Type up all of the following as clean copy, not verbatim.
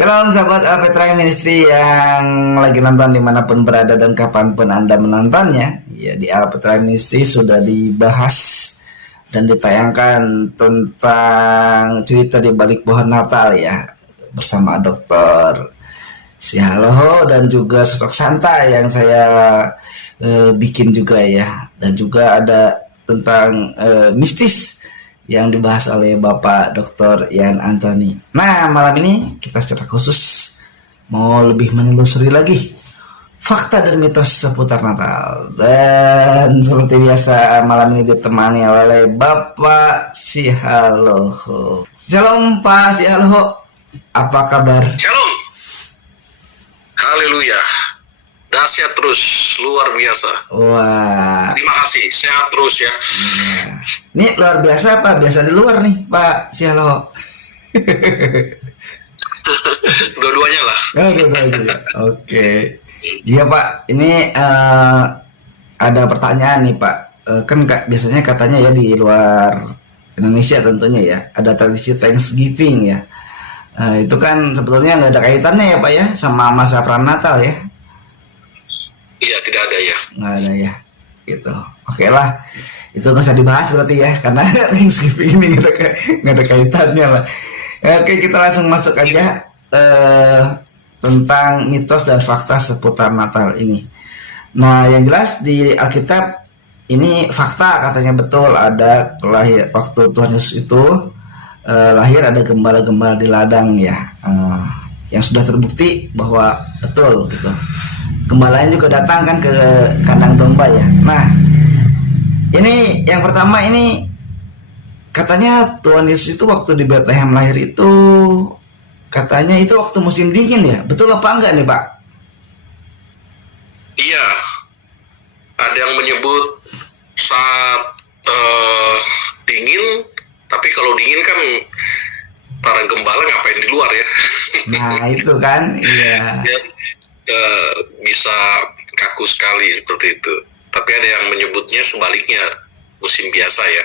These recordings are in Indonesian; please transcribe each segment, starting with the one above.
Shalom sahabat Alpetra Ministry yang lagi nonton dimanapun berada dan kapanpun Anda menontonnya. Ya, di Alpetra Ministry sudah dibahas dan ditayangkan tentang cerita di balik pohon Natal ya, bersama Dokter Sialoho dan juga sosok Santa yang saya bikin juga ya. Dan juga ada tentang mistis yang dibahas oleh Bapak Dr. Yan Anthony. Nah, malam ini kita secara khusus mau lebih menelusuri lagi fakta dan mitos seputar Natal. Dan seperti biasa malam ini ditemani oleh Bapak Sialoho. Shalom Pak Sialoho, apa kabar? Shalom. Haleluya. Dahsyat terus, luar biasa. Wah. Terima kasih, sehat terus ya. Nah, ini luar biasa apa? Biasa di luar nih Pak Sialoho. Dua-duanya lah. Oh, dua-duanya. Oke. Iya Pak, ini ada pertanyaan nih Pak. Kan biasanya katanya ya di luar Indonesia tentunya ya, ada tradisi Thanksgiving ya. Itu kan sebetulnya nggak ada kaitannya ya Pak ya sama masa peranatal ya. Iya, tidak ada ya. Nggak ada ya, gitu. Oke lah, itu nggak usah dibahas berarti ya, karena Thanksgiving ini nggak ada kaitannya lah. Oke, kita langsung masuk aja tentang mitos dan fakta seputar Natal ini. Nah, yang jelas di Alkitab ini fakta katanya betul ada lahir waktu Tuhan Yesus itu lahir ada gembala-gembala di ladang ya, yang sudah terbukti bahwa betul gitu. Gembalanya juga datang kan ke kandang domba ya. Nah, ini yang pertama ini katanya Tuhan Yesus itu waktu di Bethlehem lahir itu katanya itu waktu musim dingin ya. Betul apa enggak nih Pak? Iya. Ada yang menyebut saat dingin, tapi kalau dingin kan para gembala ngapain di luar ya? Nah, itu kan, iya. Bisa kaku sekali seperti itu. Tapi ada yang menyebutnya sebaliknya, musim biasa ya.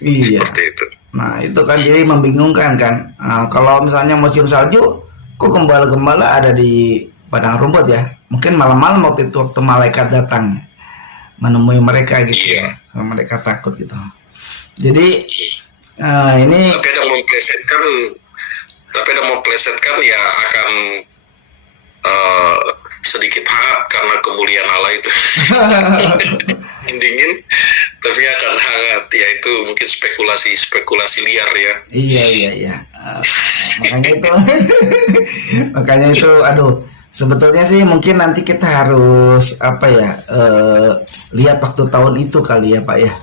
Iya. Seperti itu. Nah, itu kan jadi membingungkan kan. Kalau misalnya musim salju, kok gembala-gembala ada di padang rumput ya? Mungkin malam-malam waktu itu waktu malaikat datang menemui mereka gitu. Iya. Mereka takut gitu. Jadi ini. Tapi ada mau memplesetkan ya akan sedikit hangat karena kemuliaan Allah itu. Dingin tapi akan hangat, ya itu mungkin spekulasi liar ya. Iya. Makanya itu aduh, sebetulnya sih mungkin nanti kita harus apa ya, lihat waktu tahun itu kali ya Pak ya.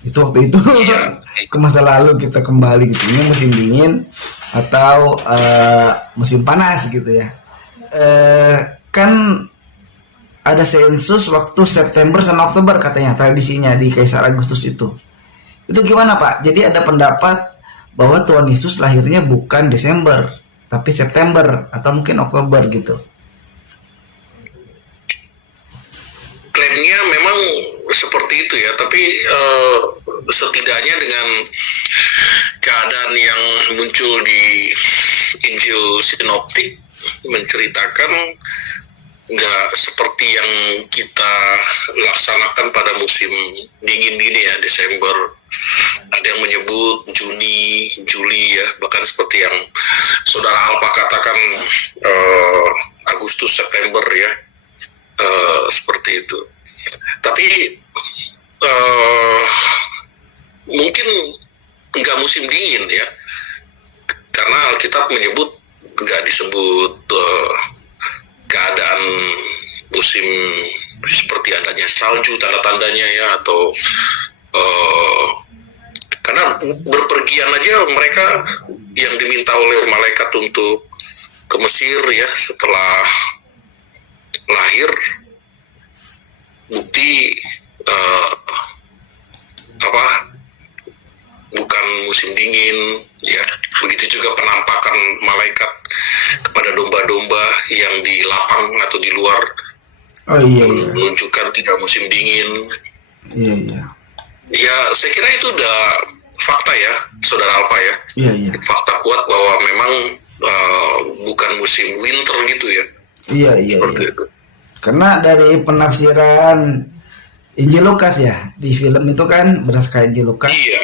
Itu waktu itu iya. Ke masa lalu kita kembali gitu. Ini musim dingin atau musim panas gitu ya. Kan ada sensus waktu September sama Oktober katanya tradisinya di Kaisar Agustus itu. Itu gimana Pak? Jadi ada pendapat bahwa Tuhan Yesus lahirnya bukan Desember tapi September atau mungkin Oktober gitu. Klaimnya memang seperti itu ya, tapi setidaknya dengan keadaan yang muncul di Injil Sinoptik menceritakan nggak seperti yang kita laksanakan pada musim dingin ini ya, Desember. Ada yang menyebut Juni, Juli ya, bahkan seperti yang Saudara Alpa katakan Agustus, September ya, seperti itu. Tapi mungkin nggak musim dingin ya, karena Alkitab menyebut nggak disebut keadaan musim seperti adanya salju tanda-tandanya ya, atau karena berpergian aja mereka yang diminta oleh malaikat untuk ke Mesir ya setelah lahir, bukti bukan musim dingin ya. Begitu juga penampakan malaikat kepada domba-domba yang di lapang atau di luar. Oh iya. Menunjukkan tidak musim dingin. Iya. Ya, saya kira itu udah fakta ya, Saudara Alfa ya. Iya. Fakta kuat bahwa memang bukan musim winter gitu ya, Iya, iya, seperti iya. itu. Karena dari penafsiran Injil Lukas ya, di film itu kan berdasarkan Injil Lukas, Iya,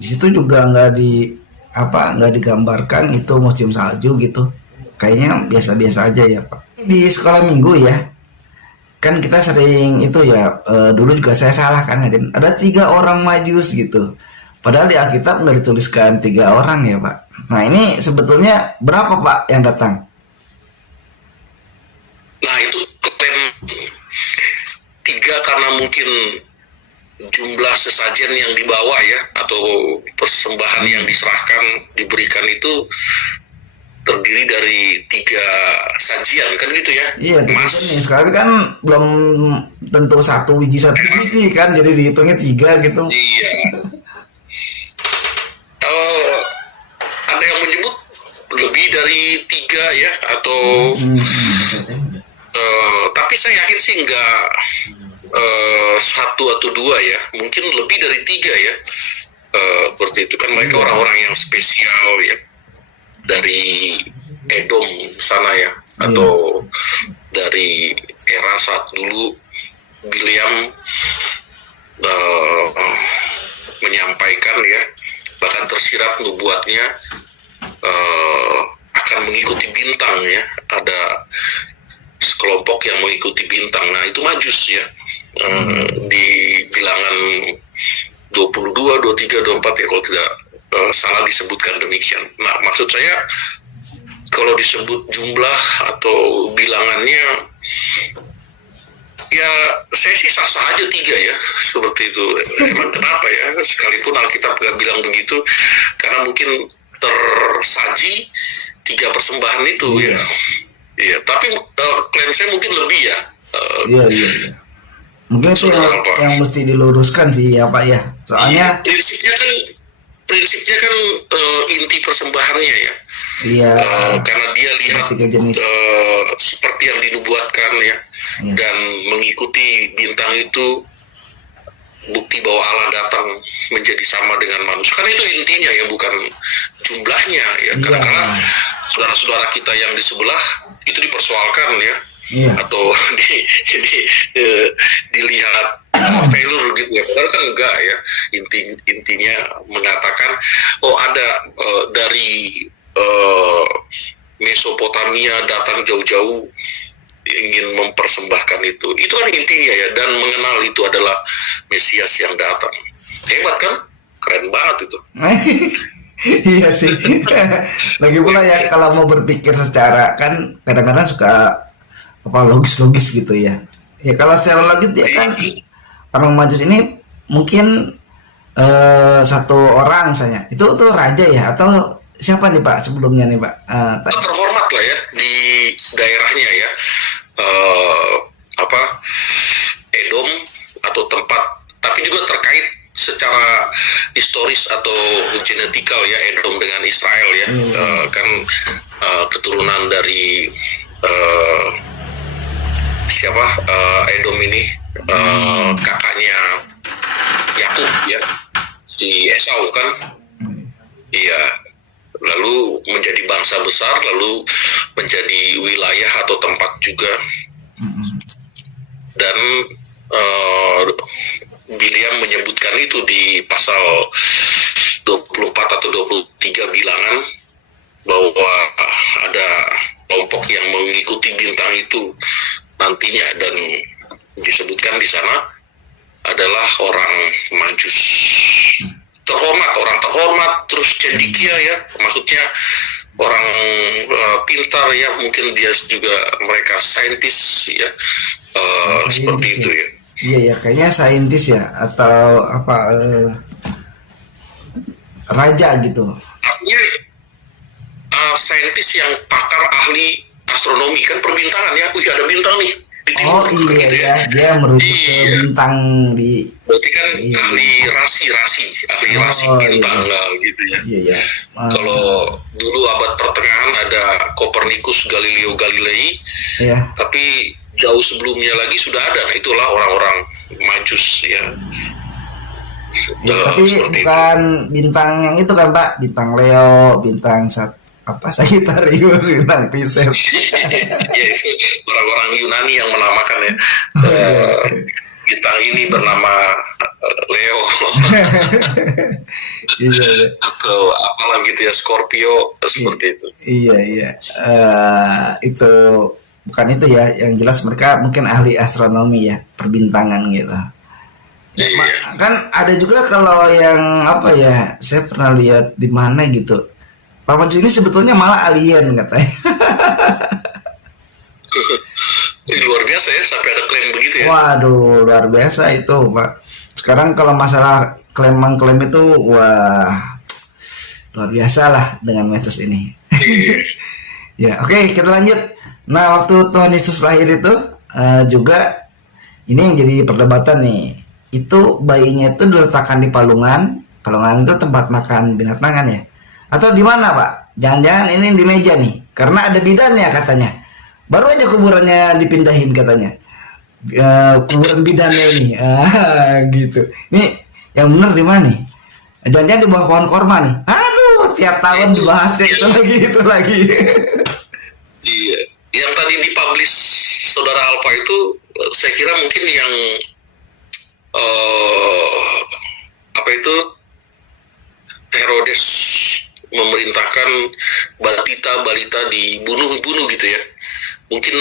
di situ juga nggak digambarkan itu musim salju gitu. Kayaknya biasa-biasa aja ya Pak. Di sekolah minggu ya, kan kita sering itu ya, dulu juga saya salah kan, ngajarin ada 3 orang majus gitu. Padahal di Alkitab nggak dituliskan 3 orang ya Pak. Nah ini sebetulnya berapa Pak yang datang? nah itu klaim 3 karena mungkin jumlah sesajen yang dibawa ya, atau persembahan yang diserahkan diberikan itu terdiri dari 3 sajian kan gitu ya, Iya, emas. nih sekali kan belum tentu satu biji kan, jadi dihitungnya 3 gitu. Iya. Eh, ada yang menyebut lebih dari 3 ya, atau tapi saya yakin sih nggak 1 atau 2 ya, mungkin lebih dari 3 ya. Seperti itu kan, mereka orang-orang yang spesial ya, dari Edom sana ya, atau dari era saat dulu Bileam menyampaikan ya, bahkan tersirat nubuatnya akan mengikuti bintang ya, ada sekelompok yang mengikuti bintang. Nah itu majus ya, di bilangan 22, 23, 24 ya kalau tidak salah disebutkan demikian. Nah maksud saya kalau disebut jumlah atau bilangannya, ya saya sih sah-sah aja 3 ya, seperti itu. Emang kenapa ya, sekalipun Alkitab gak bilang begitu, karena mungkin tersaji 3 persembahan itu ya. Iya, tapi klaim saya mungkin lebih ya. Iya, iya, iya. Mungkin itu yang mesti diluruskan sih ya Pak ya. Soalnya prinsipnya kan inti persembahannya ya. iya, karena dia lihat seperti yang dinubuatkan ya, dan mengikuti bintang itu bukti bahwa Allah datang menjadi sama dengan manusia. Karena itu intinya ya, bukan jumlahnya ya. Kadang-kadang saudara-saudara kita yang di sebelah itu dipersoalkan ya, atau dilihat failure gitu ya. Padahal kan enggak ya. Intinya mengatakan ada dari Mesopotamia datang jauh-jauh ingin mempersembahkan itu kan intinya ya, dan mengenal itu adalah Mesias yang datang. Hebat kan, keren banget itu. Iya sih. Lagi pula ya, kalau mau berpikir secara, kan kadang-kadang suka logis gitu ya. Ya kalau secara logis dia kan orang majus ini mungkin 1 orang misalnya itu tuh raja ya, atau siapa nih Pak sebelumnya nih Pak? Terhormat lah ya di daerahnya ya, Edom atau tempat, tapi juga terkait secara historis atau genetikal ya, Edom dengan Israel ya. Kan keturunan dari Edom ini, kakaknya Yakub ya, si Esau kan. Iya, lalu menjadi bangsa besar, lalu menjadi wilayah atau tempat juga. Dan Bileam menyebutkan itu di pasal 24 atau 23 bilangan, bahwa ada kelompok yang mengikuti bintang itu nantinya, dan disebutkan di sana adalah orang Majus terhormat, orang terhormat, terus cendikia ya, maksudnya orang pintar ya, mungkin dia juga, mereka saintis ya, seperti itu ya. Iya ya, kayaknya saintis ya, atau raja gitu. Artinya saintis yang pakar ahli astronomi, kan perbintangan ya, ada bintang nih di timur, gitu ya. Dia merujuk ke bintang di. Berarti kan ahli rasi bintang gitu ya. Iya. Kalau dulu abad pertengahan ada Kopernikus, Galileo Galilei, tapi jauh sebelumnya lagi sudah ada. Nah, itulah orang-orang Majus ya. Tapi bukan itu. Bintang yang itu kan Pak, bintang Leo, bintang apa Sagittarius, bintang Pisces. Ya itu orang-orang Yunani yang menamakan ya. Oh, iya. Bintang ini bernama Leo Iya, iya. atau apalah gitu ya, Scorpio seperti itu. Iya, iya. Itu bukan itu ya, yang jelas mereka mungkin ahli astronomi ya, perbintangan gitu. Ya, Iya. kan ada juga kalau yang apa ya, saya pernah lihat di mana gitu. Pak Maju ini sebetulnya malah alien katanya. Luar biasa ya, sampai ada klaim begitu ya. Waduh, luar biasa itu, Pak. Sekarang kalau masalah klaim mengklaim itu, wah, luar biasa lah dengan medsos ini. Iya. Ya, oke, kita lanjut. Nah, waktu Tuhan Yesus lahir itu juga ini yang jadi perdebatan nih. Itu bayinya itu diletakkan di palungan. Palungan itu tempat makan binatang kan ya? Atau di mana, Pak? Jangan-jangan ini di meja nih. Karena ada bidannya katanya. Baru aja kuburannya dipindahin katanya. Kuburan bidannya ini. Gitu. Ini yang bener di mana nih? Jangan-jangan di bawah pohon korma nih. Aduh, tiap tahun dibahasnya itu lagi. Iya. Yang tadi dipublish Saudara Alfa itu, saya kira mungkin yang apa itu, Herodes memerintahkan balita dibunuh gitu ya. Mungkin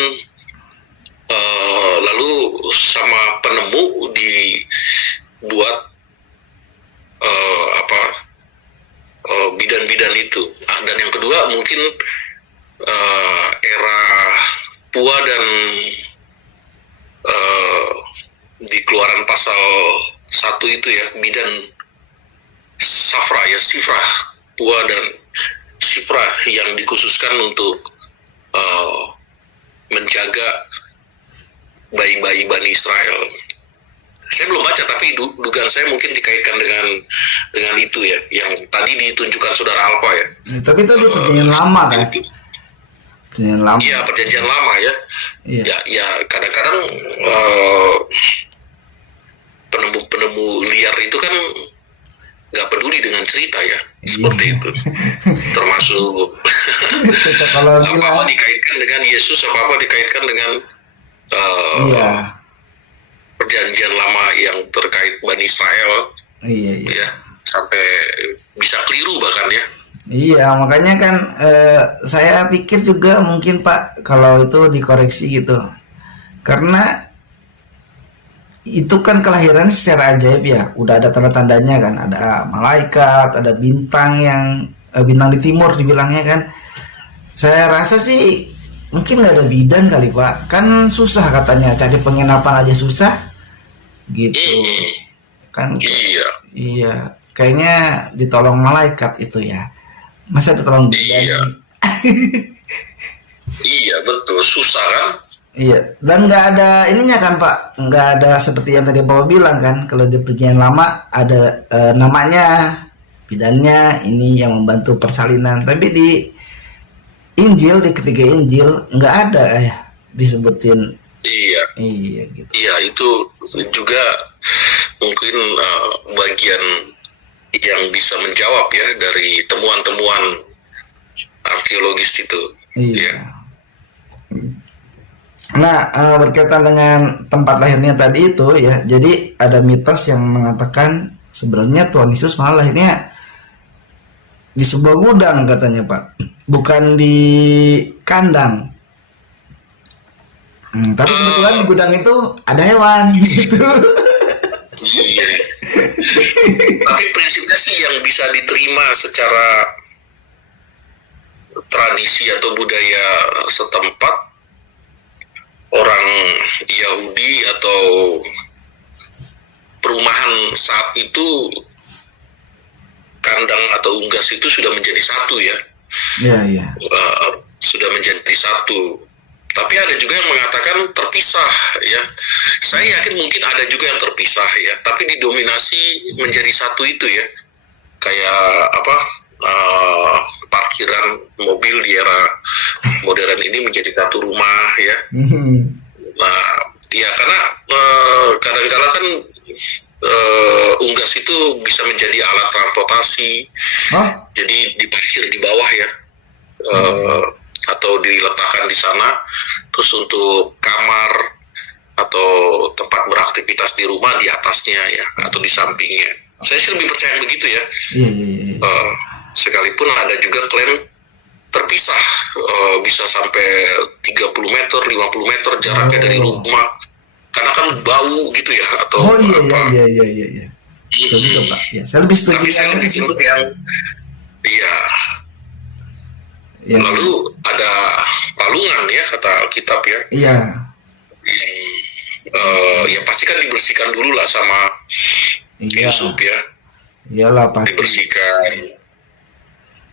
lalu sama penemu dibuat bidan-bidan itu. Dan yang kedua mungkin era Pua dan di Keluaran pasal 1 itu ya, bidan Sifra Pua dan Sifra yang dikhususkan untuk menjaga bayi-bayi Bani Israel. Saya belum baca, tapi dugaan saya mungkin dikaitkan dengan itu ya, yang tadi ditunjukkan Saudara Alfa ya. Tapi itu di perjanjian lama kan? Perjanjian lama. Iya, perjanjian lama ya. Iya. Ya kadang-kadang penemu liar itu kan nggak peduli dengan cerita ya, seperti itu. Termasuk apa dikaitkan dengan Yesus, apa dikaitkan dengan perjanjian lama yang terkait Bani Israel. Iya. Ya, sampai bisa keliru bahkan ya. Iya, makanya kan saya pikir juga mungkin Pak kalau itu dikoreksi gitu. Karena itu kan kelahiran secara ajaib ya, udah ada tanda-tandanya kan, ada malaikat, ada bintang yang bintang di timur dibilangnya kan. Saya rasa sih mungkin nggak ada bidan kali Pak, kan susah katanya cari penginapan aja susah, gitu kan? Iya, kayaknya ditolong malaikat itu ya, masa ditolong bidan? Iya. Iya betul, susah kan? Iya, dan nggak ada ininya kan Pak, nggak ada seperti yang tadi Bapak bilang kan, kalau di perjanjian lama ada namanya, bidannya ini yang membantu persalinan, tapi di Injil, di ketiga Injil nggak ada ya disebutin. Iya Gitu. Iya, itu juga mungkin bagian yang bisa menjawab ya dari temuan-temuan arkeologis itu. Iya. Nah, berkaitan dengan tempat lahirnya tadi itu ya, jadi ada mitos yang mengatakan sebenarnya Tuhan Yesus malah lahirnya di sebuah gudang katanya Pak, bukan di kandang. Tapi kebetulan di gudang itu ada hewan gitu. Iya. Tapi prinsipnya sih yang bisa diterima secara tradisi atau budaya setempat, orang Yahudi atau perumahan saat itu, kandang atau unggas itu sudah menjadi satu ya. Iya. Sudah menjadi satu. Tapi ada juga yang mengatakan terpisah ya. Saya yakin mungkin ada juga yang terpisah ya. Tapi didominasi menjadi satu itu ya. Kayak apa? Parkiran mobil di era modern ini menjadi satu rumah ya. Nah, ya karena kadang-kadang kan unggas itu bisa menjadi alat transportasi. Jadi diparkir di bawah ya. atau diletakkan di sana. Terus untuk kamar atau tempat beraktivitas di rumah di atasnya ya, atau di sampingnya. Saya sih lebih percaya begitu ya. Iya, iya, iya. Sekalipun ada juga klaim terpisah, bisa sampai 30 meter, 50 meter jaraknya dari rumah. Karena kan bau gitu ya, atau Oh iya, apa. iya, iya, iya, iya. Betul juga, Pak. Ya, saya lebih setuju Tapi saya yang lebih itu sih. cenderung yang, iya. Ya, Lalu ada palungan ya, kata Alkitab ya. iya, Ya pasti kan dibersihkan dulu lah sama iya, Yusuf ya, iyalah pasti. dibersihkan.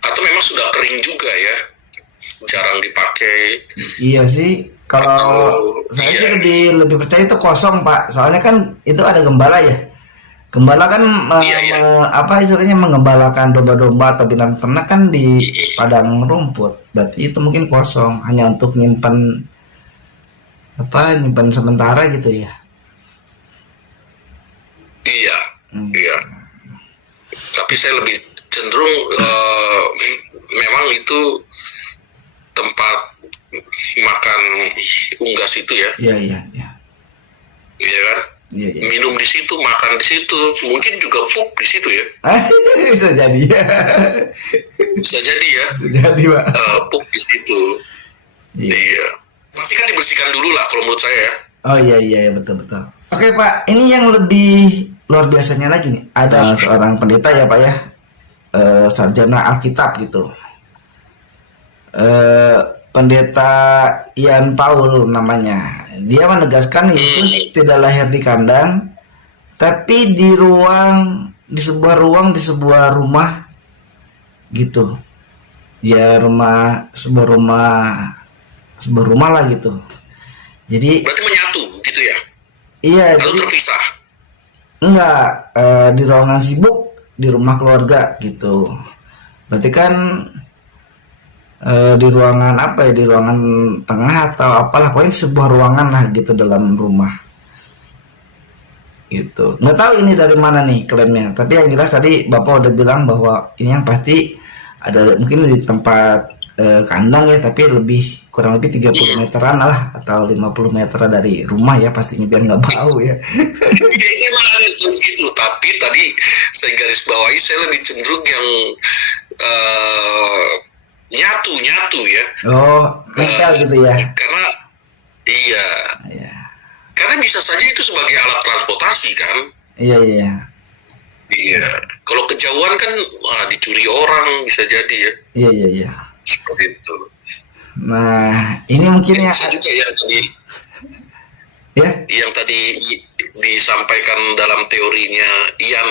Atau memang sudah kering juga ya, jarang dipakai. Iya sih, kalau saya sih Iya. lebih percaya itu kosong, Pak. Soalnya kan itu ada gembala ya. Gembala kan Iya, iya. apa istilahnya mengembalakan domba-domba atau binatang ternak kan di padang rumput. Berarti itu mungkin kosong, hanya untuk nyimpan apa, nyimpan sementara gitu ya. Iya, Hmm. iya. Tapi saya lebih cenderung memang itu tempat makan unggas itu ya, Iya, iya, iya. iya kan? Iya, iya. Minum di situ, makan di situ, mungkin juga pup di situ ya. Bisa jadi ya. Bisa jadi ya, Bisa jadi, Pak. pup di situ. Iya. Iya. Pasti kan dibersihkan dulu lah kalau menurut saya ya. Oh iya, iya, iya, betul, betul. Oke, Pak, ini yang lebih luar biasanya lagi nih. Ada seorang pendeta ya, Pak ya. Sarjana Alkitab gitu. Pendeta Ian Paul namanya. Dia menegaskan Yesus tidak lahir di kandang, tapi di sebuah ruang, di sebuah rumah gitu. Ya sebuah rumah lah gitu. Jadi Berarti menyatu gitu ya. iya, Lalu jadi terpisah. enggak di ruangan sibuk di rumah keluarga gitu. Berarti kan di ruangan apa ya, di ruangan tengah atau apalah, pokoknya sebuah ruangan lah gitu dalam rumah gitu. Nggak tahu ini dari mana nih klaimnya, tapi yang jelas tadi Bapak udah bilang bahwa ini yang pasti ada mungkin di tempat kandang ya, tapi kurang lebih 30 meteran lah atau 50 meteran dari rumah ya pastinya, biar nggak bau ya. Ya, ini emang ada gitu. Tapi tadi saya garis bawahi, saya lebih cenderung yang nyatu ya. Oh, nempel gitu ya. Karena iya, Iya, karena bisa saja itu sebagai alat transportasi kan. iya, iya. Iya. Kalau kejauhan kan dicuri orang bisa jadi ya. Iya, iya, iya. Seperti itu. Nah, ini mungkin ya, Bisa juga yang tadi disampaikan dalam teorinya Ian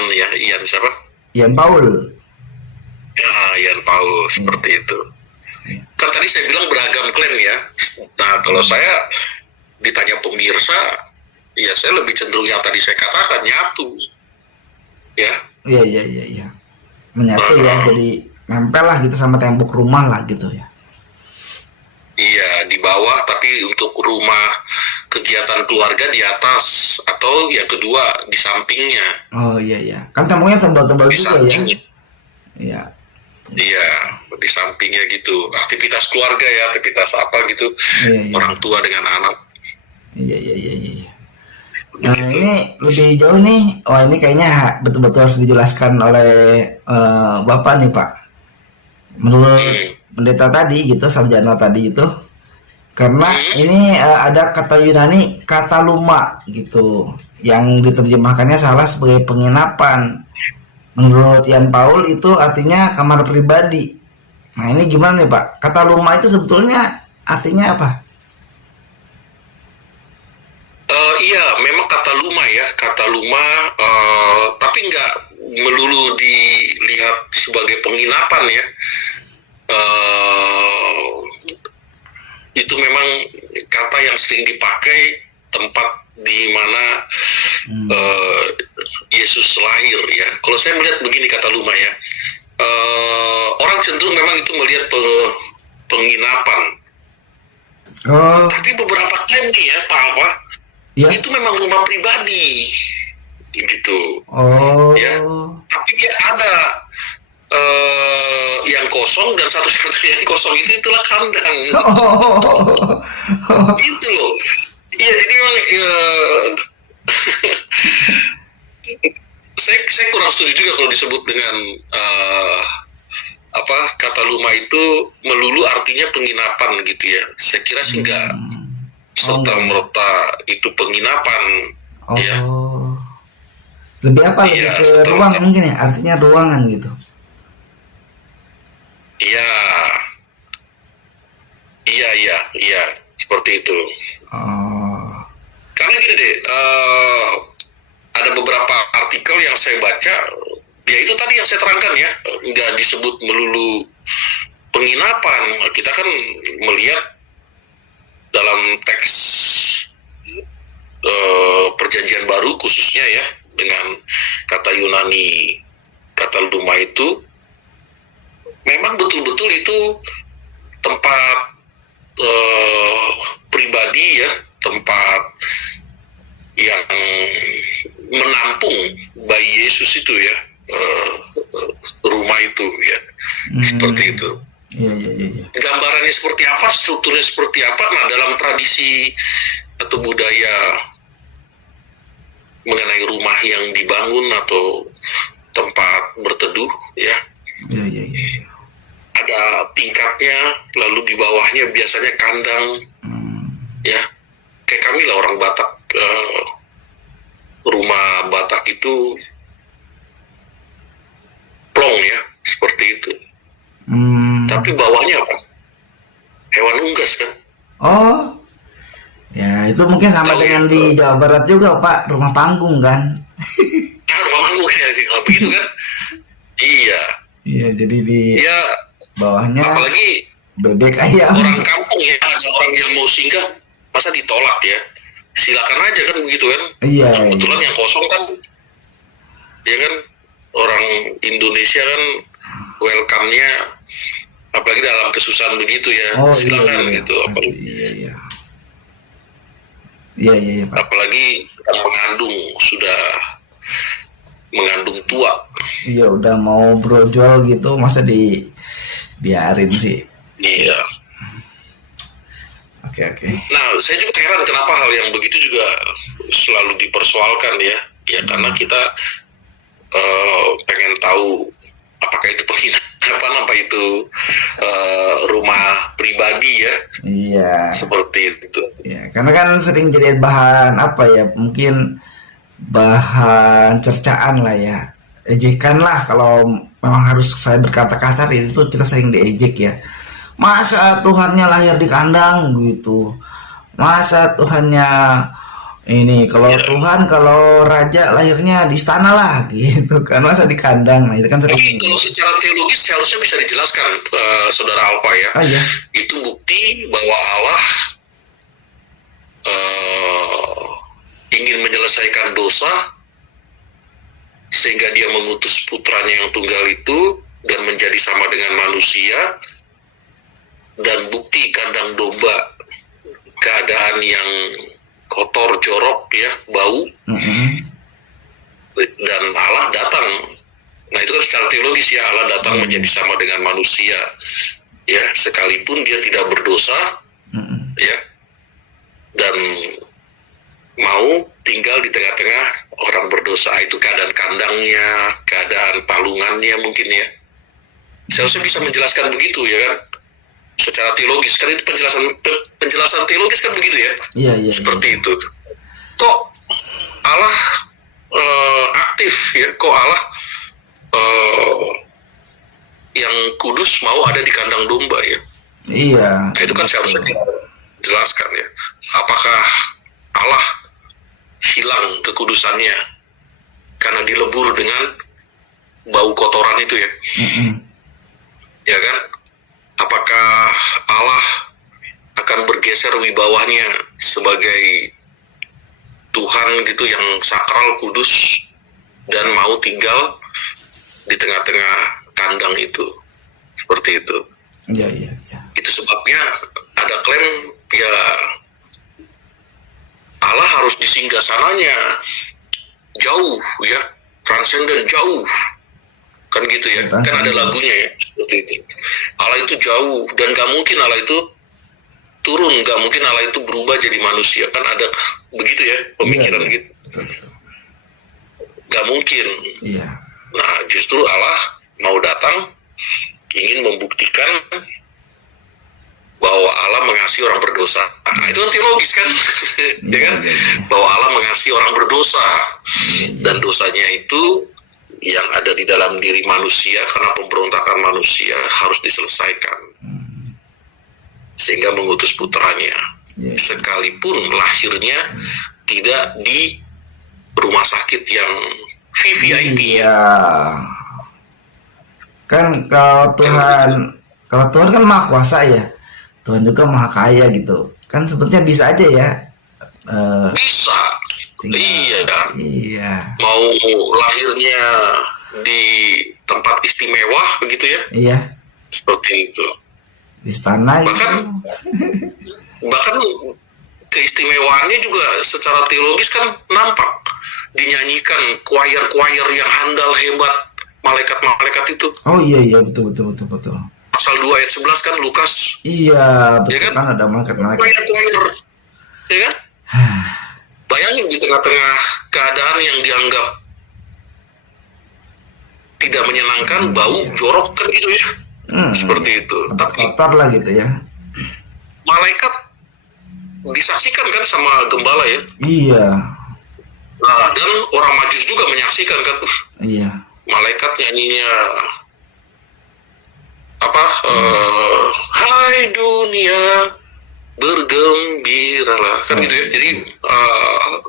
siapa? Ian Paul. Ya, Ian Paul seperti itu. Kan tadi saya bilang beragam klaim ya. Nah, kalau saya ditanya pemirsa, ya saya lebih cenderung yang tadi saya katakan, nyatu. Ya. Iya, iya, iya, iya. Menyatu ya, jadi nempel lah gitu sama tembok rumah lah gitu ya. Iya, di bawah, tapi untuk rumah kegiatan keluarga di atas, atau yang kedua di sampingnya. Oh iya, iya. Kan temboknya tebal-tebal Di juga ya. sampingnya. Iya. Iya, di sampingnya gitu. Aktivitas keluarga ya, aktivitas apa gitu. Iya, iya. Orang tua dengan anak. Iya, iya, iya, iya. Nah, Begitu. ini lebih jauh nih. Oh, ini kayaknya betul-betul harus dijelaskan oleh Bapak nih, Pak. Menurut pendeta tadi gitu, sarjana tadi itu, karena ini ada kata Yunani, kata luma gitu, yang diterjemahkannya salah sebagai penginapan. Menurut Ian Paul itu artinya kamar pribadi. Nah, ini gimana nih, Pak? Kata luma itu sebetulnya artinya apa? Iya, memang kata luma, tapi nggak melulu dilihat sebagai penginapan ya. Itu memang kata yang sering dipakai tempat di mana Yesus lahir ya. Kalau saya melihat begini kata luma ya, orang cenderung memang itu melihat penginapan. Oh, Tapi beberapa klaim nih ya, Pak Alfa, ya. itu memang rumah pribadi gitu Oh, ya. Tapi dia ada yang kosong, dan satu-satunya yang kosong itulah kandang. Gitu loh. Iya, jadi memang saya kurang setuju juga kalau disebut dengan kata Luma itu melulu artinya penginapan gitu ya. Saya kira sih enggak serta merta itu penginapan. Ya. Lebih apa? Lebih ke ruang mungkin ya, artinya ruangan gitu. Iya, seperti itu. Karena gini deh, ada beberapa artikel yang saya baca, ya itu tadi yang saya terangkan ya, nggak disebut melulu penginapan. Kita kan melihat dalam teks Perjanjian Baru khususnya ya, dengan kata Yunani, kata Luma itu memang betul-betul itu tempat pribadi ya, tempat yang menampung bayi Yesus itu ya, rumah itu ya, seperti itu. Iya. Gambarannya seperti apa, strukturnya seperti apa? Nah, dalam tradisi atau budaya mengenai rumah yang dibangun atau tempat berteduh ya, Iya. ada tingkatnya, lalu di bawahnya biasanya kandang ya, kayak kami lah orang Batak, rumah Batak itu plong ya, seperti itu. Tapi bawahnya apa? Hewan unggas kan? Ya itu mungkin sama dengan di Jawa Barat juga Pak, rumah panggung kan? Rumah panggung kayak sih, kalau begitu kan? Iya, jadi di bawahnya apalagi bebek ayam. Orang kampung ya, ada orang yang mau singgah, masa ditolak ya? Silakan aja kan begitu kan? Iya. Kebetulan yang kosong kan, ya kan, orang Indonesia kan welcome-nya, apalagi dalam kesusahan begitu ya, silakan gitu. Iya Pak. Apalagi sudah mengandung tua. Iya, udah mau brojol gitu, masa biarin sih. Iya. Oke. Nah, saya juga heran kenapa hal yang begitu juga selalu dipersoalkan ya. Ya karena kita pengen tahu apakah itu penginapan, apa itu rumah pribadi ya. Iya. Seperti itu. Ya, karena kan sering jadi bahan mungkin bahan cercaan lah ya, ejekan lah, kalau memang harus saya berkata kasar itu kita sering diejek ya. Masa Tuhannya lahir di kandang gitu, masa Tuhannya ini, kalau raja lahirnya di istana lah gitu kan, masa di kandang. Nah itu kan sering. Tapi kalau secara teologis seharusnya bisa dijelaskan, Saudara Alfa ya. Itu bukti bahwa Allah ingin menyelesaikan dosa sehingga dia mengutus putranya yang tunggal itu dan menjadi sama dengan manusia, dan bukti kandang domba keadaan yang kotor, jorok ya, bau, dan Allah datang. Nah itu kan secara teologis ya, Allah datang menjadi sama dengan manusia ya, sekalipun dia tidak berdosa ya, dan mau tinggal di tengah-tengah orang berdosa. Itu keadaan kandangnya, keadaan palungannya mungkin ya. Seharusnya bisa menjelaskan begitu ya kan, secara teologis kan, itu penjelasan teologis kan begitu ya. Iya. Seperti itu. Kok Allah aktif ya, kok Allah yang kudus mau ada di kandang domba ya. Iya. Nah, itu kan seharusnya dijelaskan ya. Apakah Allah hilang kekudusannya karena dilebur dengan bau kotoran itu ya? Ya kan? Apakah Allah akan bergeser wibawanya sebagai Tuhan gitu yang sakral, kudus, dan mau tinggal di tengah-tengah kandang itu? Seperti itu. Iya. Itu sebabnya ada klaim ya, Allah harus di singgasananya jauh ya, transenden jauh kan gitu ya, Tentang kan ada sendiri. lagunya ya seperti itu. Allah itu jauh dan gak mungkin Allah itu turun, gak mungkin Allah itu berubah jadi manusia, kan ada begitu ya pemikiran Iya. gitu, Betul, betul. gak mungkin. Iya. Nah justru Allah mau datang ingin membuktikan bahwa Allah mengasihi orang berdosa. Nah, itu kan teologis kan, ya kan? Iya, iya. Bahwa Allah mengasihi orang berdosa Iya. dan dosanya itu yang ada di dalam diri manusia karena pemberontakan manusia harus diselesaikan, sehingga mengutus putranya, Iya. sekalipun lahirnya tidak di rumah sakit yang VVIP ya. Iya. Kan kalau Tuhan kan maha kuasa ya. Tuhan juga maha kaya gitu. Kan sebetulnya bisa aja ya. Bisa. Tinggal- Iya. Iya. Mau lahirnya di tempat istimewa begitu ya, Iya. seperti itu. Di istana gitu. Bahkan keistimewaannya juga secara teologis kan nampak dinyanyikan choir-choir yang handal hebat, malaikat-malaikat itu. Oh iya betul. Pasal 2 ayat 11 kan Lukas, Iya, betul Ya kan? kan ada malaikat-malaikat. choir-choir, ya kan? Bayangin di tengah-tengah keadaan yang dianggap tidak menyenangkan, bau, jorok kan gitu ya, seperti itu. Tapi kotor lah gitu ya. malaikat disaksikan kan sama gembala ya. Iya. Nah, dan orang Majus juga menyaksikan kan, Iya. malaikat nyanyinya apa? Hai dunia, bergembiralah kan gitu ya. Jadi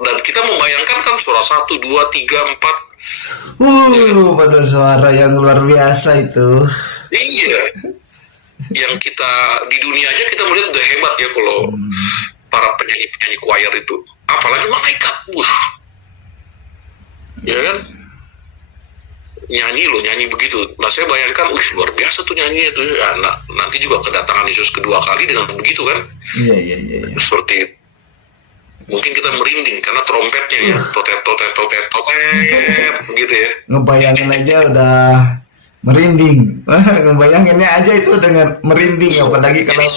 dan kita membayangkan kan suara 1, 2, 3, 4. Pada suara yang luar biasa itu. Iya. Yang kita di dunia aja kita melihat udah hebat ya kalau para penyanyi-penyanyi choir itu. Apalagi malaikat. Ya kan? Nyanyi begitu. Nah saya bayangkan, luar biasa tuh nyanyi itu. Ya, nanti juga kedatangan Yesus kedua kali dengan begitu kan. Iya. Seperti itu. Mungkin kita merinding karena trompetnya ya, totet gitu ya. Ngebayangin aja udah merinding. Ngebayanginnya aja itu dengan merinding, apalagi kalau Jadi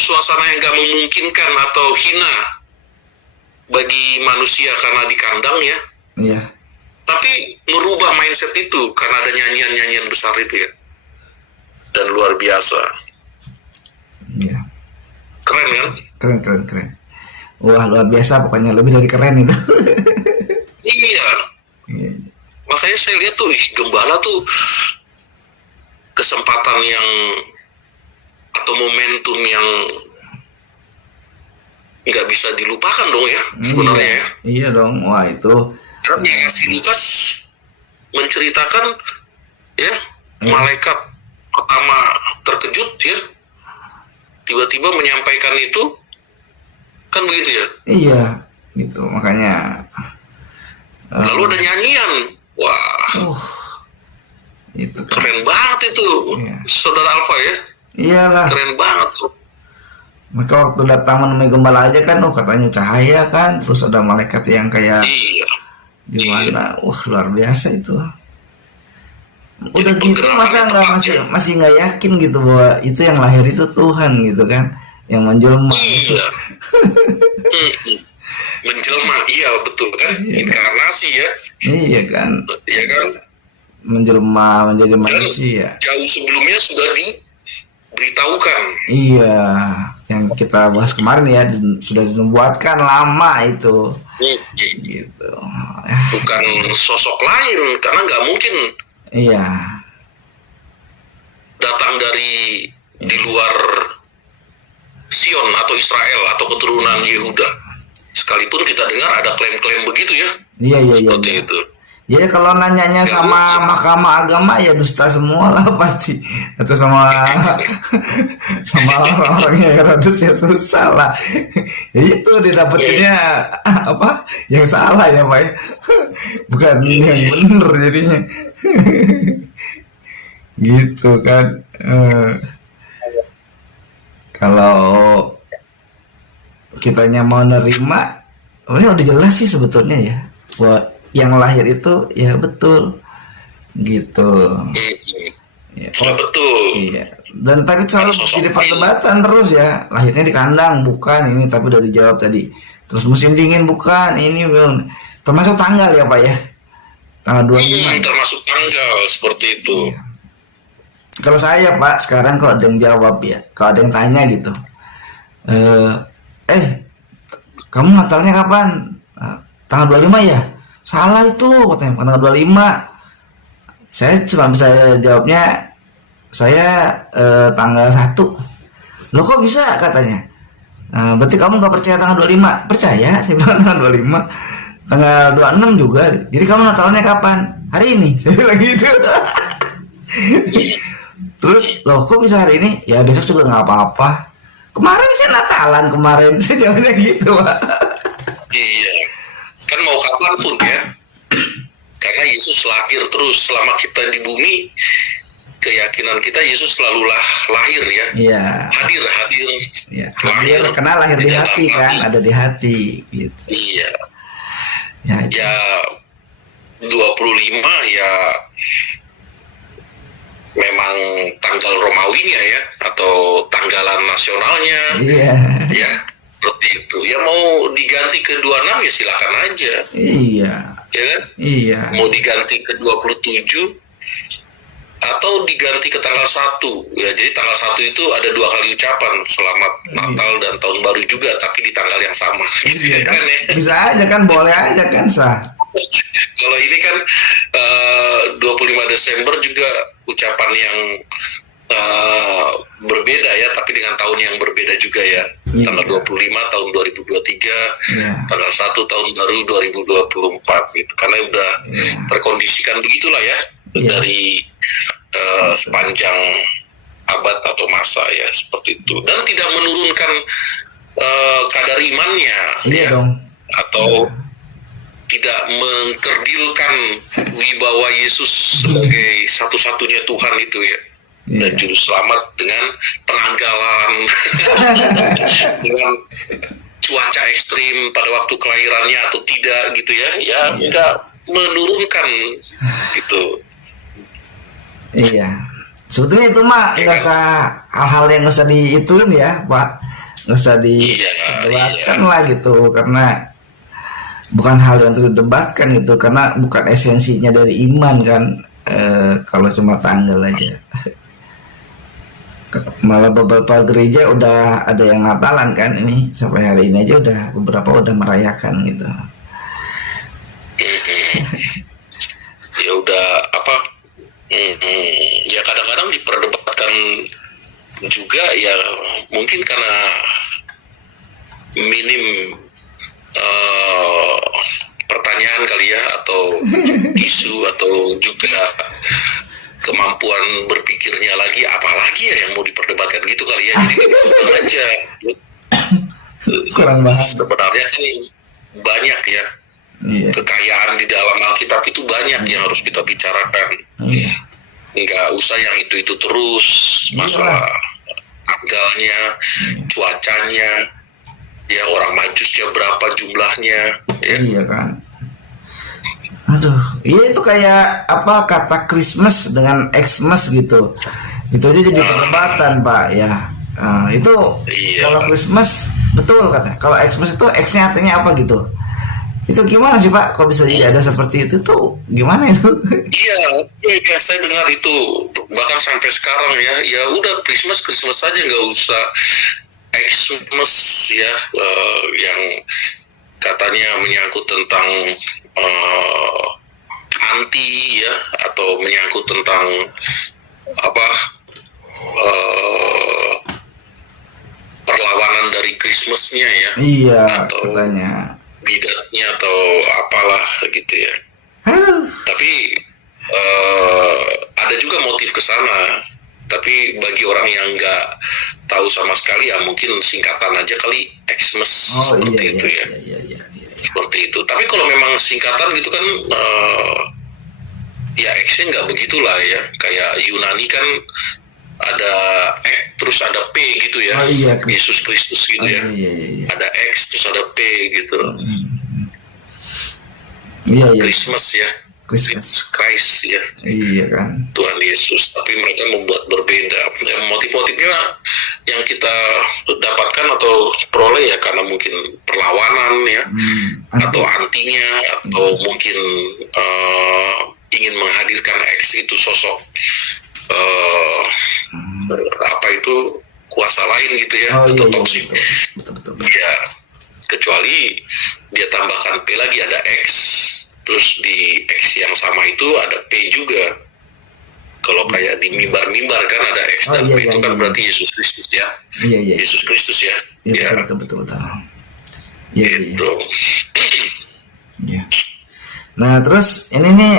suasana yang gak memungkinkan atau hina bagi manusia karena di kandang ya. iya. Tapi merubah mindset itu karena ada nyanyian-nyanyian besar itu ya. Dan luar biasa. Iya. Keren kan? Keren. Wah, luar biasa pokoknya, lebih dari keren itu. Iya. Iya. Makanya saya lihat tuh, gembala tuh kesempatan yang atau momentum yang nggak bisa dilupakan dong ya sebenarnya ya. Iya dong. Wah, itu Karena si Lukas menceritakan ya, malaikat pertama terkejut ya, tiba-tiba menyampaikan itu kan begitu ya. iya gitu. Makanya Lalu ada nyanyian, wah itu kan. keren banget itu, Iya. saudara Alfa ya, Iyalah. keren banget tuh. Maka waktu datang menemui gembala aja kan, katanya cahaya kan, terus ada malaikat yang kayak Iya. gimana, luar biasa itu. Udah Jadi gitu penggerakan masa yang nggak tepat, masih nggak yakin gitu bahwa itu yang lahir itu Tuhan gitu kan, yang menjelma. Iya. Menjelma, iya betul kan, inkarnasi ya, Iya kan, ya kan. menjelma menjadi manusia. Jauh sebelumnya sudah diberitahukan. Iya, yang kita bahas kemarin ya, sudah dibuatkan lama itu. Gitu. Bukan sosok lain, karena nggak mungkin Iya. datang dari di luar Sion atau Israel atau keturunan Yehuda. Sekalipun kita dengar ada klaim-klaim begitu ya. Iya. Seperti itu. Ya kalau nanyanya sama Mahkamah Agama ya dusta semua lah pasti, atau sama orang-orangnya Herodes ya susah lah. Ya itu didapetinnya apa? Yang salah ya Pak, bukan yang bener jadinya. Gitu kan. Kalau kitanya mau nerima, udah jelas sih sebetulnya ya, bahwa yang lahir itu ya betul gitu. Mm-mm. Ya, Sudah betul. iya. Dan tapi selalu Ada sosok jadi perdebatan terus ya. Lahirnya di kandang bukan ini, tapi udah dijawab tadi. Terus musim dingin bukan ini belum. Termasuk tanggal ya Pak ya. Tanggal 25 ya. Termasuk tanggal seperti itu. Iya. Kalau saya Pak sekarang kalau ada yang jawab ya, kalau ada yang tanya gitu, kamu Natalnya kapan? Tanggal 25 ya? Salah itu katanya, bukan tanggal 25. Saya cuma bisa jawabnya, saya tanggal 1. Loh kok bisa katanya? Berarti kamu nggak percaya tanggal 25? Percaya, saya bilang tanggal 25. Tanggal 26 juga. Jadi kamu Natalnya kapan? Hari ini, saya bilang gitu. Terus, loh kok bisa hari ini? Ya besok juga nggak apa-apa. Kemarin saya Natalan, kemarin saya jawabnya gitu Pak. Iya. Kan mau kapan pun ya. Karena Yesus lahir terus selama kita di bumi. Keyakinan kita Yesus selalu lahir ya. Iya. Hadir. Ya, hadir karena lahir di dalam hati kan, ada di hati gitu. Iya. Ya, Ya 25 ya memang tanggal Romawinya ya, atau tanggalan nasionalnya iya. ya, seperti itu. Ya mau diganti ke 26 ya silakan aja. Iya. Ya kan? Iya. Mau diganti ke 27 atau diganti ke tanggal 1 ya. Jadi tanggal 1 itu ada 2 kali ucapan selamat Natal dan Tahun Baru juga, tapi di tanggal yang sama gitu Iya, ya kan ya. bisa aja kan, boleh aja kan, sah. Kalau ini kan 25 Desember juga ucapan yang berbeda ya, tapi dengan tahun yang berbeda juga ya. Iya. Tanggal 25 tahun 2023, Iya. tanggal 1 tahun baru 2024 gitu. Karena udah Iya. terkondisikan begitulah ya, Iya. dari sepanjang abad atau masa ya, seperti itu. Dan tidak menurunkan kadar imannya Iya ya, dong. atau tidak mengkerdilkan wibawa Yesus sebagai satu-satunya Tuhan itu ya, dan Iya. juru selamat dengan penanggalan dengan cuaca ekstrim pada waktu kelahirannya atau tidak gitu ya, ya nggak menurunkan itu. Iya. Sebetulnya itu mah Iya nggak kan? usah, hal-hal yang nggak usah diituin ya, Pak. Nggak usah didebatkan Iya. lah gitu, karena bukan hal yang terus didebatkan gitu, karena bukan esensinya dari iman kan. Kalau cuma tanggal aja. Malah beberapa gereja udah ada yang Natalan kan, ini sampai hari ini aja udah beberapa udah merayakan gitu. Ya udah apa? Ya kadang-kadang diperdebatkan juga ya, mungkin karena minim pertanyaan kali ya, atau isu, atau juga kemampuan berpikirnya lagi, apalagi ya yang mau diperdebatkan gitu kali ya. Jadi diperdebatkan aja. Kurang bahan. Sebenarnya kan banyak ya, Iya. kekayaan di dalam Alkitab itu banyak yang harus kita bicarakan. Iya. Nggak usah yang itu terus, masalah tanggalnya, cuacanya, ya orang majusnya berapa jumlahnya ya. Iya kan. Aduh, iya itu kayak apa, kata Christmas dengan Xmas gitu. Itu aja jadi perdebatan, Pak ya. Itu Iya. kalau Christmas betul kata. Kalau Xmas itu X-nya artinya apa gitu. Itu gimana sih Pak? Kok bisa jadi ada seperti itu tuh? Gimana itu? Iya, ya, saya dengar itu bahkan sampai sekarang ya. Ya udah Christmas saja, nggak usah Xmas ya, yang katanya menyangkut tentang anti ya, atau menyangkut tentang apa, perlawanan dari Christmasnya ya, Iya, atau katanya. bidatnya atau apalah gitu ya. Tapi ada juga motif ke sana. Tapi bagi orang yang nggak tahu sama sekali ya mungkin singkatan aja kali, Xmas, seperti itu ya. Iya. Seperti itu. Tapi kalau memang singkatan gitu kan, ya X-nya nggak begitulah ya. Kayak Yunani kan ada X terus ada P gitu ya. Oh, iya. Yesus Kristus gitu ya. Iya. Ada X terus ada P gitu. Iya. Christmas ya. Christmas. Christ ya, Iya kan. Tuhan Yesus, tapi mereka membuat berbeda. Motif-motifnya yang kita dapatkan atau peroleh ya karena mungkin perlawanan ya, atau antinya, atau mungkin ingin menghadirkan X itu sosok apa itu kuasa lain gitu ya, atau toksik. Betul. Ya, kecuali dia tambahkan P lagi, ada X, terus di X yang sama itu ada P juga. Kalau kayak di mimbar-mimbar kan ada X dan P itu kan berarti Yesus Kristus ya. Iya. Yesus Kristus ya. Iya, betul. Iya. Gitu. Iya. Nah, terus ini nih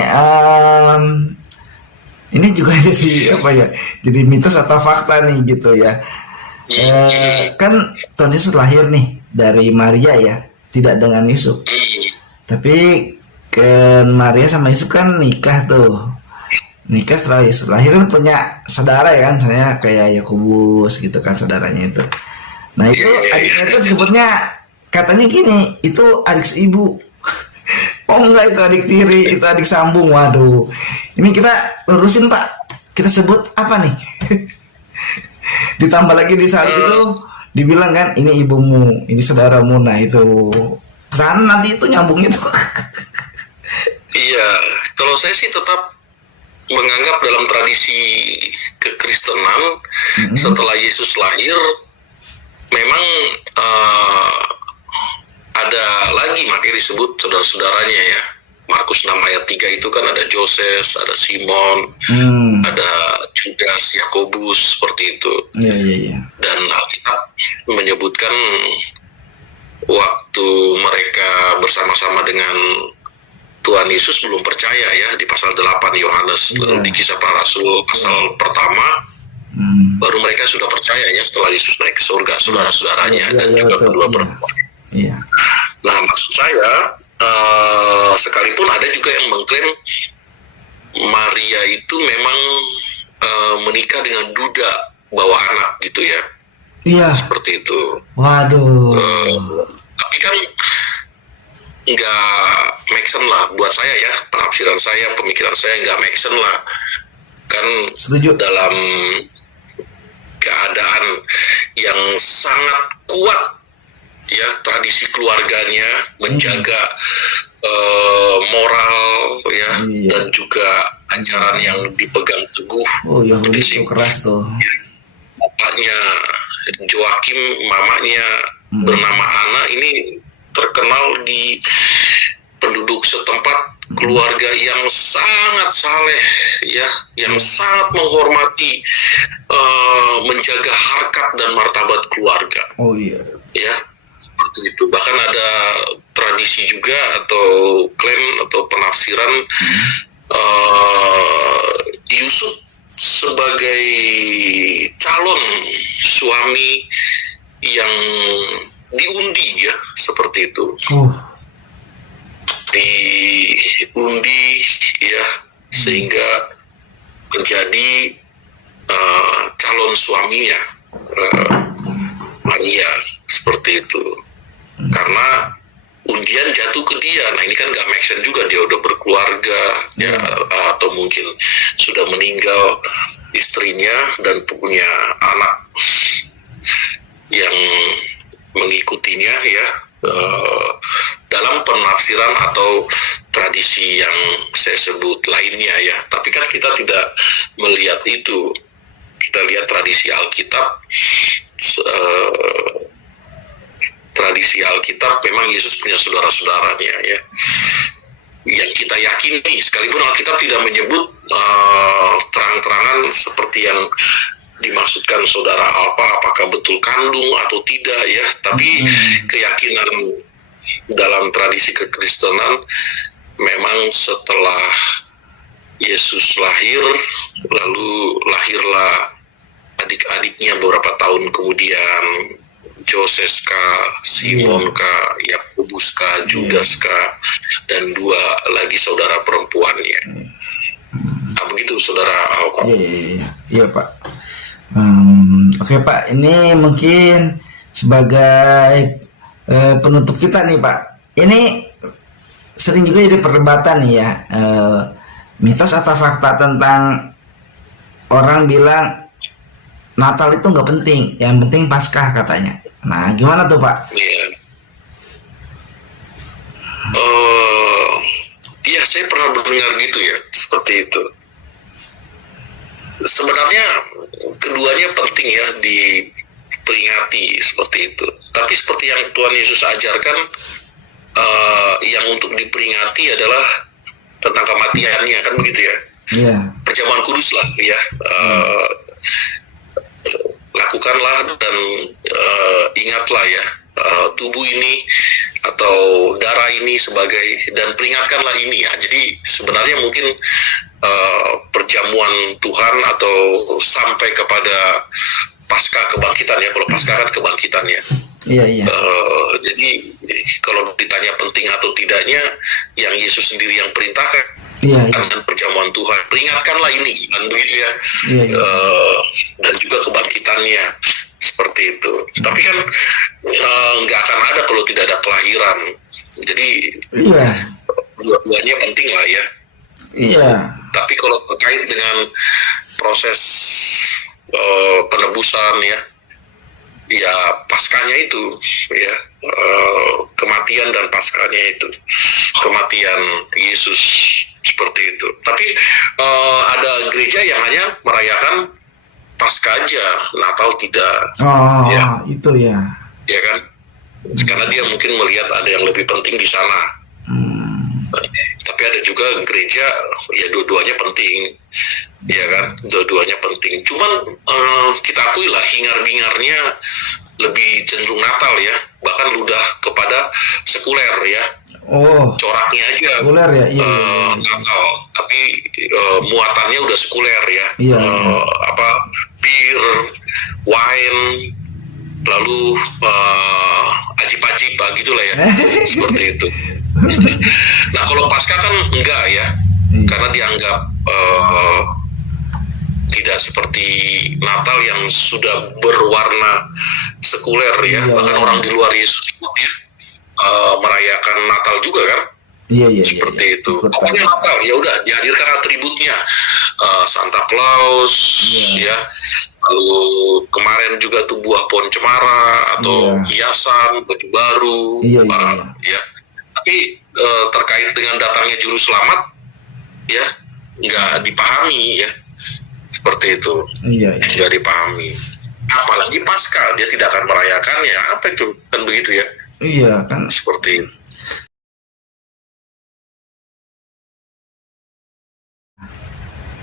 ini juga jadi apa ya? Jadi mitos atau fakta nih gitu ya. Kan Tuhan Yesus lahir nih dari Maria ya, tidak dengan Yusuf. Tapi kan Maria sama Yusuf kan nikah tuh. Nikah setelah Yesus lahir kan punya saudara ya kan, misalnya kayak Yakobus gitu kan saudaranya itu. Nah itu adiknya itu disebutnya katanya gini, itu adik seibu. Oh enggak, itu adik tiri, itu adik sambung. Waduh, ini kita lurusin Pak. Kita sebut apa nih? Ditambah lagi di saat itu dibilang kan ini ibumu, ini saudaramu. Nah itu kesana nanti itu nyambungnya tuh. Iya, kalau saya sih tetap menganggap dalam tradisi kekristenan setelah Yesus lahir memang ada lagi makanya disebut saudara-saudaranya ya. Markus 6 ayat 3 itu kan ada Yoses, ada Simon, ada Judas, Yakobus, seperti itu. Iya. Dan Alkitab menyebutkan waktu mereka bersama-sama dengan Tuhan Yesus belum percaya ya, di pasal 8 Yohanes, lalu di Kisah Para Rasul pasal pertama, baru mereka sudah percaya ya setelah Yesus naik ke surga, saudara-saudaranya dan juga kedua perempuan. Iya. Nah, maksud saya sekalipun ada juga yang mengklaim Maria itu memang menikah dengan duda bawa anak gitu ya. Iya. Seperti itu. Waduh. Tapi kan nggak make sense lah buat saya ya, penafsiran saya, pemikiran saya nggak make sense lah. Kan Setuju. dalam keadaan yang sangat kuat ya, tradisi keluarganya menjaga moral ya, dan juga ajaran yang dipegang teguh. Oh Yahudi itu keras tuh. Bapaknya Joakim, mamanya bernama Ana, ini terkenal di penduduk setempat, keluarga yang sangat saleh ya, yang sangat menghormati, menjaga harkat dan martabat keluarga. Oh iya. Ya, seperti itu. Bahkan ada tradisi juga atau klaim atau penafsiran Yusuf sebagai calon suami yang diundi ya, seperti itu. Diundi ya, sehingga menjadi calon suaminya Maria, seperti itu. Karena undian jatuh ke dia. Nah ini kan nggak make sense juga, dia udah berkeluarga ya, atau mungkin sudah meninggal istrinya dan punya anak yang mengikutinya ya. Dalam penafsiran atau tradisi yang saya sebut lainnya ya, tapi kan kita tidak melihat itu. Kita lihat tradisi Alkitab. Tradisi Alkitab memang Yesus punya saudara-saudaranya ya, yang kita yakini, sekalipun Alkitab tidak menyebut terang-terangan seperti yang dimaksudkan saudara Alpa, apakah betul kandung atau tidak ya, tapi keyakinan dalam tradisi kekristenan memang setelah Yesus lahir, lalu lahirlah adik-adiknya beberapa tahun kemudian, Yoses kah, Simon kah, Yakobus kah, Judas kah, dan dua lagi saudara perempuannya. Nah, begitu saudara Alpa. Iya Pak. Oke Pak, ini mungkin sebagai penutup kita nih Pak. Ini sering juga jadi perdebatan nih ya, mitos atau fakta tentang orang bilang Natal itu nggak penting, yang penting Paskah katanya. Nah, gimana tuh Pak? Iya. Eh, Iya, saya pernah mendengar gitu ya, seperti itu. Sebenarnya keduanya penting ya diperingati seperti itu. Tapi seperti yang Tuhan Yesus ajarkan, yang untuk diperingati adalah tentang kematiannya, kan begitu ya. Iya. Perjamuan kudus lah ya. Lakukanlah dan ingatlah ya, tubuh ini atau darah ini sebagai, dan peringatkanlah ini ya. Jadi sebenarnya mungkin perjamuan Tuhan atau sampai kepada pasca kebangkitan ya. Kalau pasca kan kebangkitan ya. Iya, iya. Jadi kalau ditanya penting atau tidaknya, yang Yesus sendiri yang perintahkan. Iya, iya. Dan perjamuan Tuhan, peringatkanlah ini, kan begitu ya. Iya, iya. Dan juga kebangkitannya seperti itu. Tapi kan nggak akan ada kalau tidak ada kelahiran. Jadi Iya. dua-duanya penting lah ya. Iya. Tapi kalau terkait dengan proses penebusan ya, ya paskanya itu ya, kematian dan paskanya itu, kematian Yesus seperti itu. Tapi ada gereja yang hanya merayakan Paskah aja, Natal tidak. Oh, Ya. itu ya. Ya kan? Karena dia mungkin melihat ada yang lebih penting di sana. Tapi ada juga gereja, ya dua-duanya penting, ya kan? Dua-duanya penting. Cuman kita akui lah, hingar-bingarnya lebih cenderung Natal ya, bahkan ludah kepada sekuler ya. Oh, Coraknya aja sekuler ya. Iya, iya. Natal, tapi muatannya udah sekuler ya. Iya. Apa, bir, wine, lalu ajib-ajib gitulah ya, seperti itu. Nah, kalau Paskah kan enggak ya, karena dianggap tidak seperti Natal yang sudah berwarna sekuler ya. Iya, Bahkan iya. orang di luar Yesus pun ya merayakan Natal juga kan. Iya, iya, Seperti iya. itu. Ikutan. Pokoknya Natal ya udah dihadirkan atributnya, Santa Claus Iya. ya. Lalu kemarin juga tuh buah pohon cemara atau hiasan, baju baru, Iya, iya, iya. ya. Tapi terkait dengan datangnya juru selamat, ya nggak dipahami ya, seperti itu, Iya, iya. nggak dipahami. Apalagi Paskah, dia tidak akan merayakannya, apa itu, kan begitu ya, Iya, kan. seperti itu.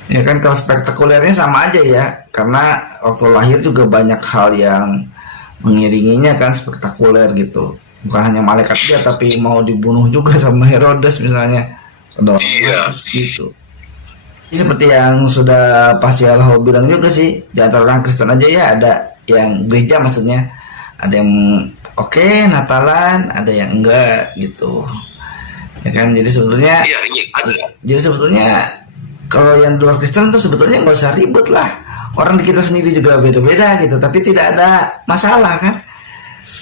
Ya kan, kalau spektakulernya sama aja ya, karena waktu lahir juga banyak hal yang mengiringinya kan, spektakuler gitu. Bukan hanya malaikat dia, tapi mau dibunuh juga sama Herodes misalnya. Ada orang Iya. gitu. Seperti yang sudah pasti Allah bilang juga sih, di antara orang Kristen aja ya, ada yang gereja maksudnya, ada yang oke Natalan, ada yang enggak gitu. Ya kan, jadi sebetulnya Iya, ada. jadi sebetulnya kalau yang di luar Kristen tuh sebetulnya nggak usah ribut lah. Orang di kita sendiri juga beda-beda gitu, tapi tidak ada masalah kan?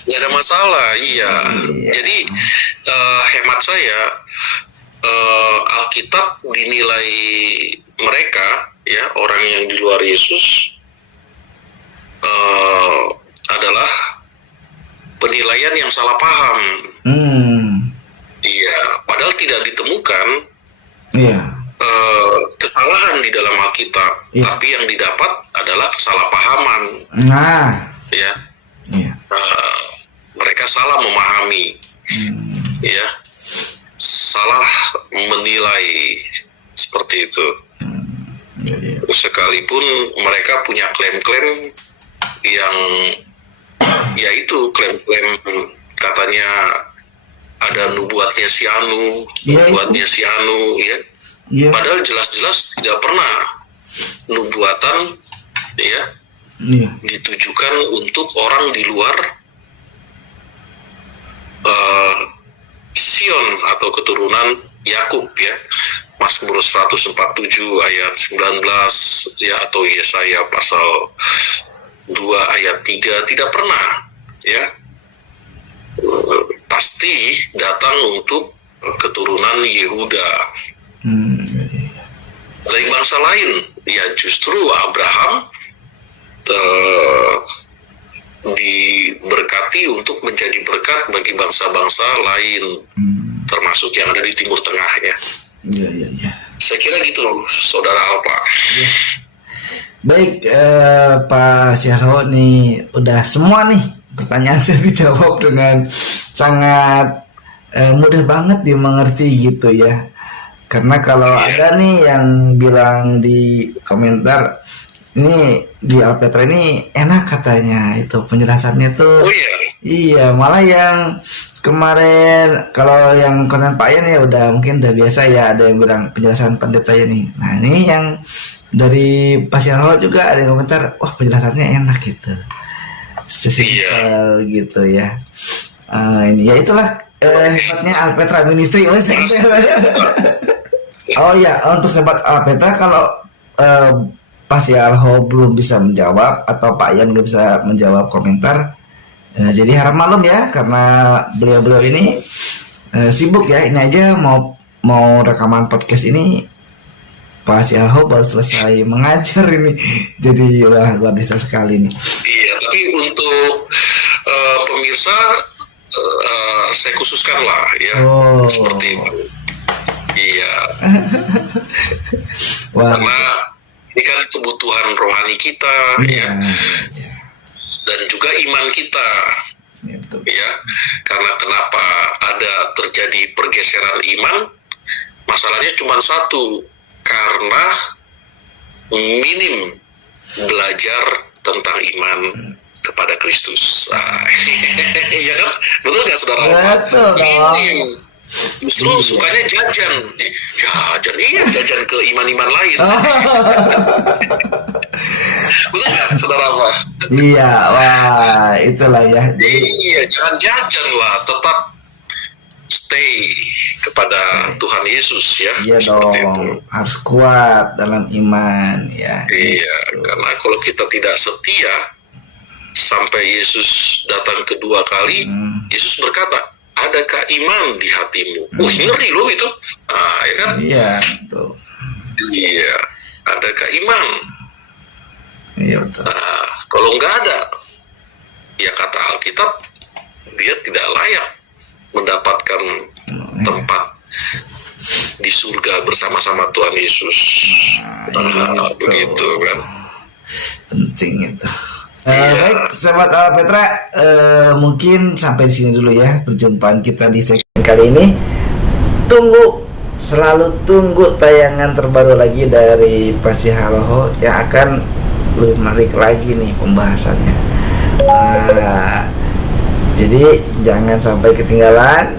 Nggak ada masalah, iya. Iya. Jadi hemat saya, Alkitab dinilai mereka ya, orang yang di luar Yesus adalah penilaian yang salah paham. Iya, padahal tidak ditemukan Iya. kesalahan di dalam Alkitab, Iya. tapi yang didapat adalah kesalahpahaman. Nah, Ya, iya. mereka salah memahami, ya, salah menilai seperti itu. Iya. Sekalipun mereka punya klaim-klaim yang, ya itu klaim-klaim katanya ada nubuatnya si Anu, Iya, nubuatnya si Anu, ya. Iya. Padahal jelas-jelas tidak pernah nubuatan ya Iya. ditujukan untuk orang di luar Sion atau keturunan Yakub ya. Mazmur 147 ayat 19 ya, atau Yesaya pasal 2 ayat 3 tidak pernah ya. Pasti datang untuk keturunan Yehuda. Hmm. Dari bangsa lain, ya justru Abraham diberkati untuk menjadi berkat bagi bangsa-bangsa lain, termasuk yang ada di Timur Tengah ya. Iya, iya, iya. Saya kira gitu loh, Saudara Alpa. Ya. Baik, Pak Syahro nih udah semua nih pertanyaan saya dijawab dengan sangat mudah banget dimengerti gitu ya. Karena kalau ada nih yang bilang di komentar ini di Alpetra ini enak katanya itu penjelasannya tuh. Oh iya. Iya, malah yang kemarin kalau yang konten Pak Yan ya udah mungkin udah biasa ya, ada yang bilang penjelasan pendeta ini. Nah ini yang dari Pak Syarho juga ada yang komentar, wah penjelasannya enak gitu, sesimpel gitu ya. Ini ya itulah hebatnya Alpetra Ministry. Oh ya, untuk sobat Alpetra kalau Pak Syarho belum bisa menjawab atau Pak Yan nggak bisa menjawab komentar, jadi harap maklum ya karena beliau-beliau ini sibuk ya. Ini aja mau rekaman podcast ini Pak Syarho baru selesai mengajar ini, jadi luar biasa sekali nih. Iya, tapi untuk pemirsa saya khususkan lah ya, seperti itu. Iya. Wah. Karena ini kan kebutuhan rohani kita ya, dan juga iman kita. Ya, karena kenapa ada terjadi pergeseran iman? Masalahnya cuma satu, karena minim belajar tentang iman kepada Kristus. Iya kan? Betul nggak, Saudara? Betul. Minim. Justru sukanya jajan. Jajan, iya, jajan ke iman-iman lain. Betul nggak, Saudara apa? Iya, wah itulah ya. Iya, jangan jajan lah, tetap stay kepada Tuhan Yesus ya. Iya dong, itu harus kuat dalam iman ya. Iya, karena kalau kita tidak setia sampai Yesus datang kedua kali, Yesus berkata, adakah iman di hatimu? Wih, ngeri loh itu. Ya kan? Iya, betul. Iya, adakah iman? Iya, betul. Nah, kalau nggak ada, ya kata Alkitab, dia tidak layak mendapatkan tempat di surga bersama-sama Tuhan Yesus. Nah, begitu kan. Penting itu. Baik, sahabat Alpetra, mungkin sampai di sini dulu ya perjumpaan kita di segmen kali ini. Selalu tunggu tayangan terbaru lagi dari Pak Syarho yang akan lebih menarik lagi nih pembahasannya. Jadi jangan sampai ketinggalan.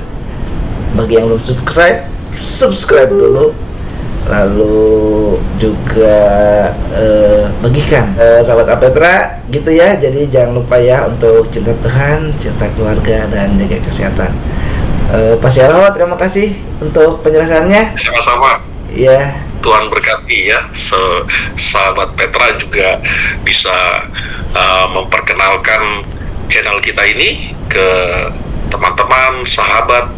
Bagi yang belum subscribe dulu. Lalu juga bagikan sahabat Alpetra gitu ya. Jadi jangan lupa ya untuk cinta Tuhan, cinta keluarga, dan jaga kesehatan. Pak Syarho, terima kasih untuk penjelasannya. Sama-sama. Iya. Tuhan berkati ya. Sahabat Petra juga bisa memperkenalkan channel kita ini ke teman-teman, sahabat,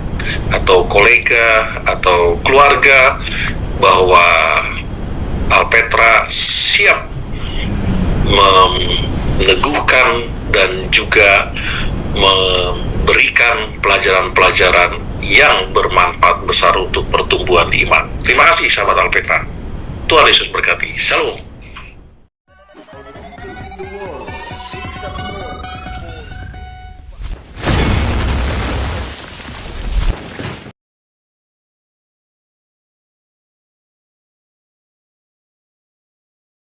atau kolega, atau keluarga, bahwa Alpetra siap meneguhkan dan juga memberikan pelajaran-pelajaran yang bermanfaat besar untuk pertumbuhan iman. Terima kasih sahabat Alpetra. Tuhan Yesus berkati. Shalom.